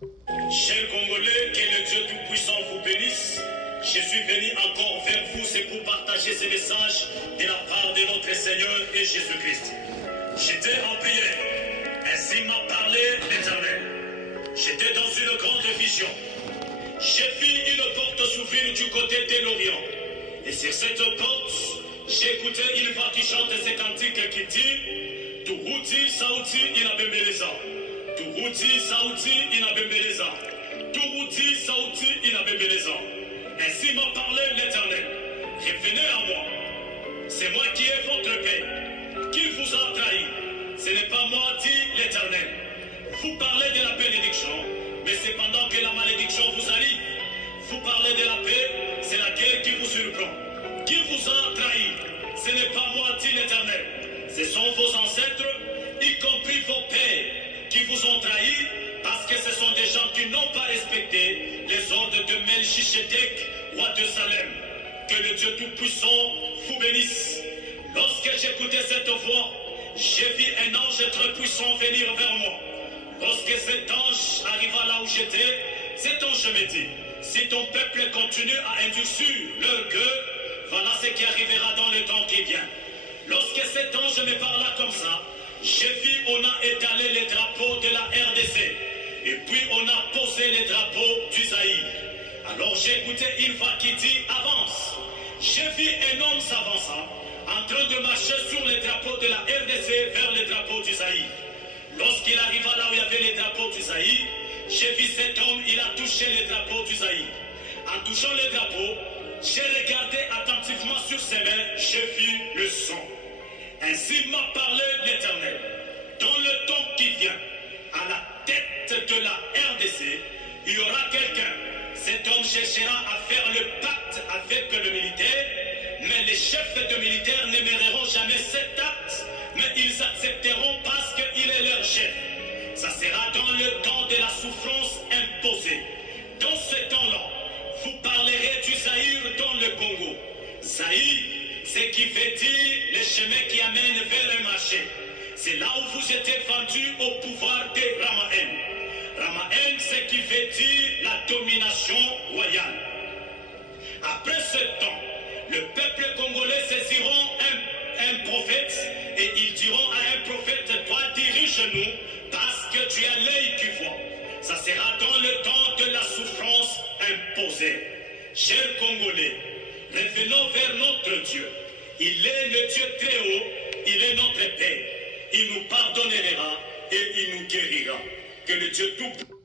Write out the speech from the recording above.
Chers Congolais, que le Dieu Tout-Puissant vous bénisse. Je suis venu encore vers vous, c'est pour partager ces messages de la part de notre Seigneur et Jésus-Christ. J'étais en prière, ainsi m'a parlé l'Éternel. J'étais dans une grande vision. J'ai vu une porte s'ouvrir du côté de l'Orient. Et sur cette porte, j'ai écouté une voix qui chante ces cantiques qui dit Turuti sauti inabembeleza. Turuti sauti inabembeleza. Turuti sauti inabembeleza. Ainsi m'a parlé l'Éternel. Revenez à moi. C'est moi qui ai votre paix. Qui vous a trahi? Ce n'est pas moi, dit l'Éternel. Vous parlez de la bénédiction, mais c'est pendant que la malédiction vous arrive. Vous parlez de la paix, c'est la guerre qui vous surprend. Qui vous a trahi? Ce n'est pas moi, dit l'Éternel. Ce sont vos ancêtres, y compris vos pères, qui vous ont trahis, parce que ce sont des gens qui n'ont pas respecté les ordres de Melchisedec, roi de Salem. Que le Dieu Tout-Puissant vous bénisse. Lorsque j'écoutais cette voix, j'ai vu un ange très puissant venir vers moi. Lorsque cet ange arriva là où j'étais, cet ange me dit, si ton peuple continue à endurcir leur cœur, voilà ce qui arrivera dans le temps qui vient. Lorsque cet ange me parla comme ça, j'ai vu on a étalé les drapeaux de la RDC. Et puis on a posé les drapeaux du Zaïre. Alors j'ai écouté une voix qui dit, avance. J'ai vu un homme s'avançant, en train de marcher sur les drapeaux de la RDC vers les drapeaux du Zaïre. Lorsqu'il arriva là où il y avait les drapeaux du Zaïre, j'ai vu cet homme, il a touché les drapeaux du Zaïre. En touchant les drapeaux, j'ai regardé attentivement sur ses mains, j'ai vu le sang. Ainsi m'a parlé l'Éternel. Dans le temps qui vient, à la tête de la RDC, il y aura quelqu'un. Cet homme cherchera à faire le pacte avec le militaire, mais les chefs de militaires n'aimeront jamais cet acte, mais ils accepteront parce qu'il est leur chef. Ça sera dans le temps de la souffrance imposée. Dans ce temps-là, vous parlerez du Zaïre dans le Congo. Zaïre, c'est qui veut dire le chemin qui amène vers un marché. C'est là où vous êtes vendus au pouvoir de Ramahen. Ramahen, c'est qui veut dire la domination royale. Après ce temps, le peuple congolais saisiront un prophète et ils diront à un prophète, toi dirige-nous parce que tu as l'œil qui voit. Ça sera dans le temps de la souffrance imposée. Chers Congolais, revenons vers notre Dieu. Il est le Dieu très haut, il est notre Père. Il nous pardonnera et il nous guérira. Que le Dieu tout